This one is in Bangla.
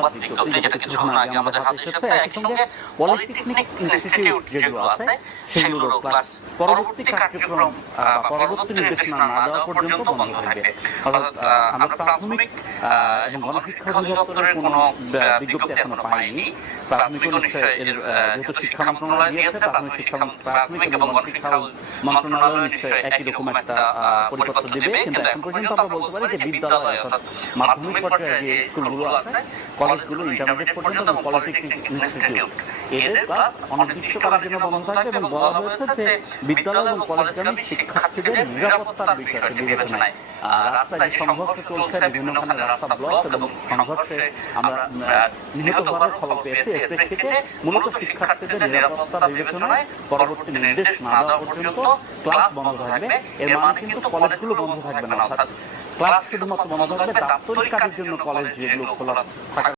সংবাদ বিজ্ঞপ্তি যেটা কিছুক্ষণ আগে আমাদের হাতে এসেছে, একই সঙ্গে পলিটেকনিক ইনস্টিটিউট যেগুলো আছে সেগুলোর ক্লাস পরবর্তী কার্যক্রম পরবর্তী নির্দেশনা না দেওয়া পর্যন্ত বন্ধ থাকবে। অর্থাৎ আমরা প্রাথমিক এবং গণশিক্ষা অধিদপ্তরের কোনো বিজ্ঞপ্তি এখনো পাইনি। প্রাথমিক নিশ্চয় যেহেতু শিক্ষা মন্ত্রণালয় দিয়েছে, প্রাথমিক এবং গণশিক্ষা মন্ত্রণালয় নিশ্চয় একই রকম একটা পরিপত্র দেবে, কিন্তু এখন পর্যন্ত আমরা বলতে পারি যে বিদ্যালয় অর্থাৎ মাধ্যমিক পর্যায়ে যে স্কুলগুলো আছে, কলেজগুলো, ইন্টারমিডিয়েট পর্যন্ত এবং পলিটেকনিক ইনস্টিটিউট এদের ক্লাস অনির্দিষ্টকালের জন্য বন্ধ থাকবে এবং বলা হয়েছে যে বিদ্যালয় এবং কলেজগামী শিক্ষার্থীদের নিরাপত্তার বিষয়টি বিবেচনায় রাস্তায় যে সংঘর্ষ চলছে, বিভিন্নখানে রাস্তা ব্লক এবং সংঘর্ষে আমরা নিহত হওয়ার খবর পেয়েছি, এর প্রেক্ষিতে মূলত শিক্ষার্থীদের নিরাপত্তা বিবেচনায় পরবর্তী নির্দেশ না দেওয়া পর্যন্ত ক্লাস বন্ধ থাকবে। এর মানে কিন্তু কলেজগুলো বন্ধ থাকবে না, অর্থাৎ ক্লাস শুধুমাত্র বন্ধ থাকবে দাপ্তরিক কাজের জন্য কলেজ যেগুলো খোলা থাকার